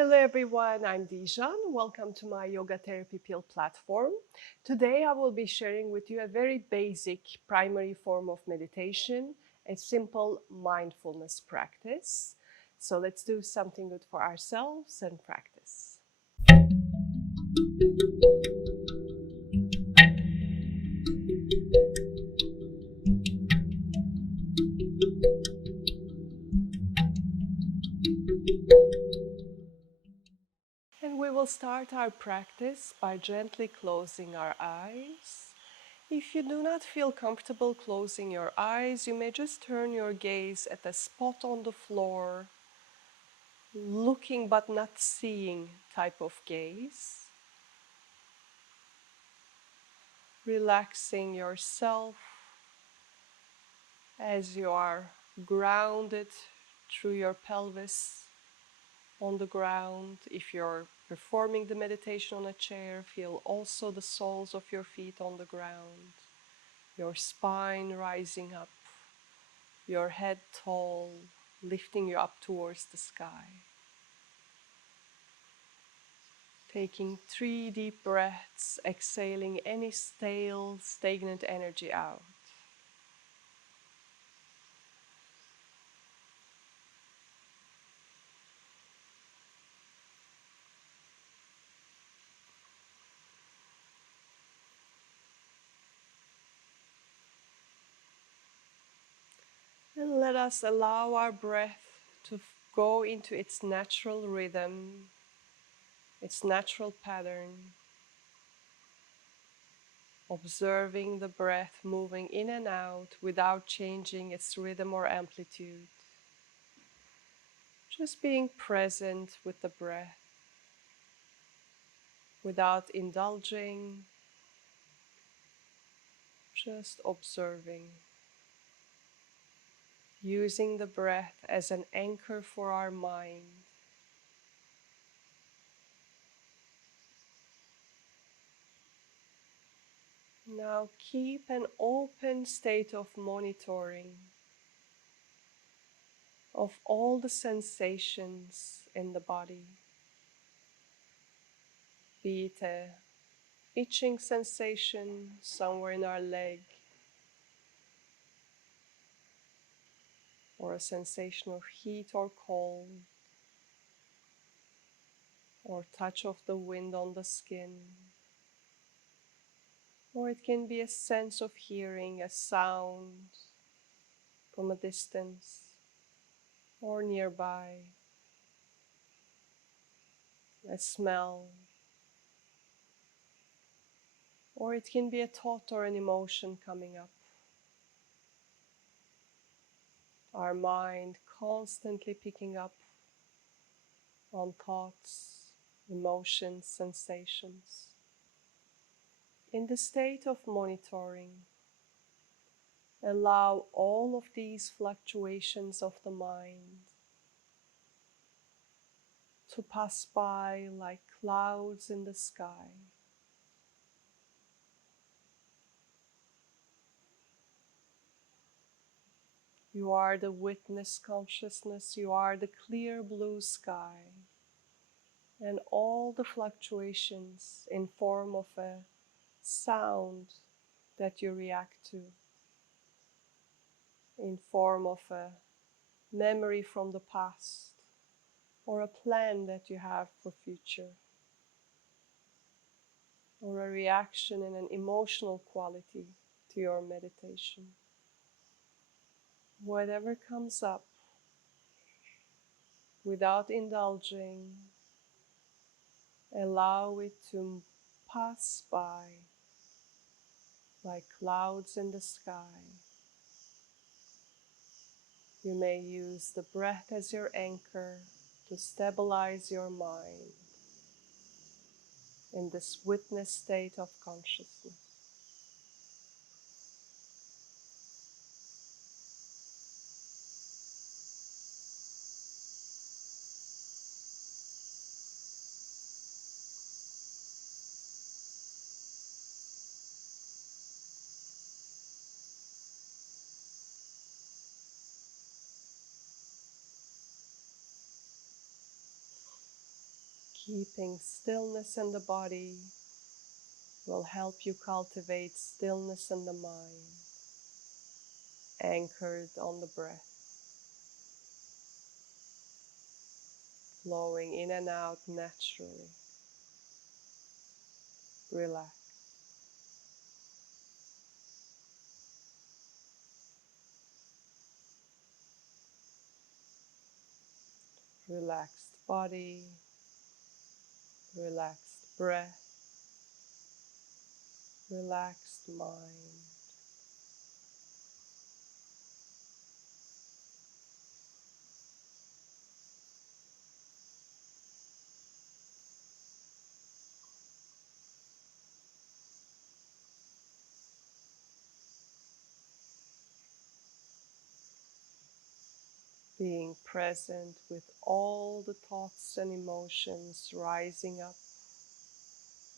Hello everyone, I'm Dijan. Welcome to my Yoga Therapy Pill platform. Today I will be sharing with you a very basic primary form of meditation, a simple mindfulness practice. So let's do something good for ourselves and practice. And we will start our practice by gently closing our eyes. If you do not feel comfortable closing your eyes, you may just turn your gaze at a spot on the floor, looking but not seeing type of gaze. Relaxing yourself as you are grounded through your pelvis on the ground. If you're performing the meditation on a chair, feel also the soles of your feet on the ground, your spine rising up, your head tall, lifting you up towards the sky. Taking 3 deep breaths, exhaling any stale, stagnant energy out. And let us allow our breath to go into its natural rhythm, its natural pattern, observing the breath moving in and out without changing its rhythm or amplitude. Just being present with the breath without indulging, just observing. Using the breath as an anchor for our mind. Now keep an open state of monitoring of all the sensations in the body, be it a itching sensation somewhere in our leg, or a sensation of heat or cold, or touch of the wind on the skin, or it can be a sense of hearing a sound from a distance or nearby, a smell, or it can be a thought or an emotion coming up. Our mind constantly picking up on thoughts, emotions, sensations. In the state of monitoring, allow all of these fluctuations of the mind to pass by like clouds in the sky. You are the witness consciousness, you are the clear blue sky, and all the fluctuations in form of a sound that you react to, in form of a memory from the past or a plan that you have for future, or a reaction in an emotional quality to your meditation. Whatever comes up, without indulging, allow it to pass by like clouds in the sky. You may use the breath as your anchor to stabilize your mind in this witness state of consciousness. Keeping stillness in the body will help you cultivate stillness in the mind, anchored on the breath, flowing in and out naturally. Relax. Relaxed body, relaxed breath, relaxed mind. Being present with all the thoughts and emotions rising up,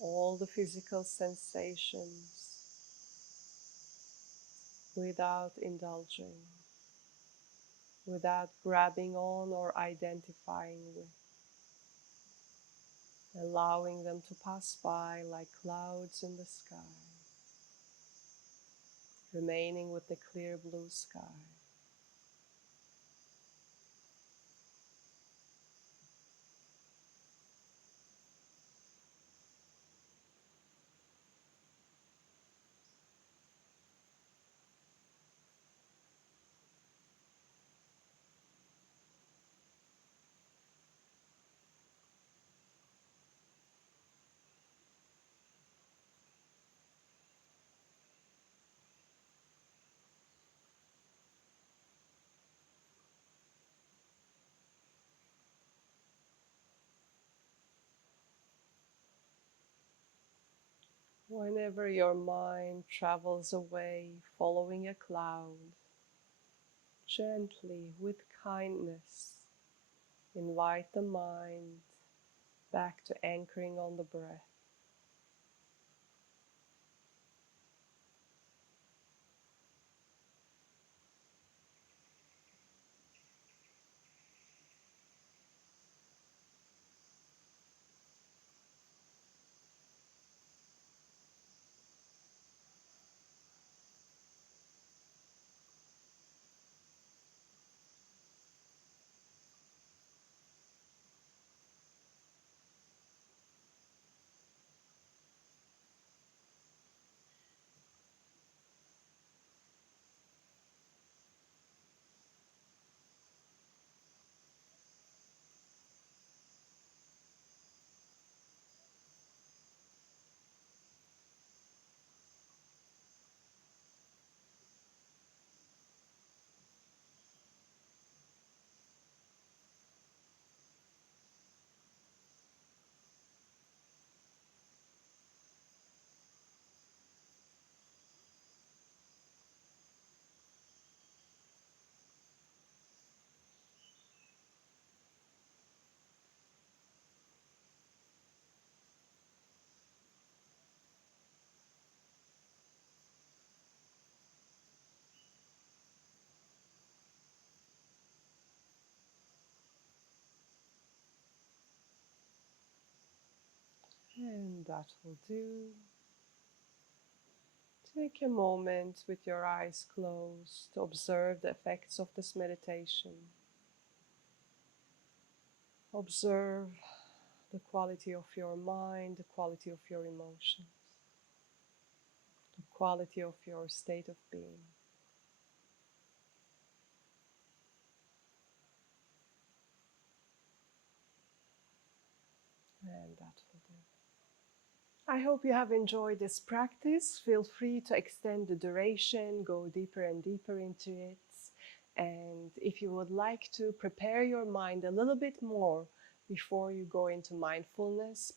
all the physical sensations, without indulging, without grabbing on or identifying with, allowing them to pass by like clouds in the sky, remaining with the clear blue sky. Whenever your mind travels away, following a cloud, gently, with kindness, invite the mind back to anchoring on the breath. And that will do. Take a moment with your eyes closed to observe the effects of this meditation. Observe the quality of your mind, the quality of your emotions, the quality of your state of being. And that will do. I hope you have enjoyed this practice. Feel free to extend the duration, go deeper and deeper into it. And if you would like to prepare your mind a little bit more before you go into mindfulness,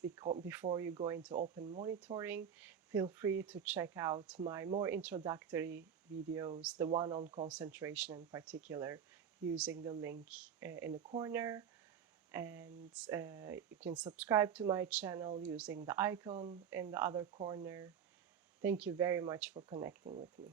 before you go into open monitoring, feel free to check out my more introductory videos, the one on concentration in particular, using the link in the corner. And you can subscribe to my channel using the icon in the other corner. Thank you very much for connecting with me.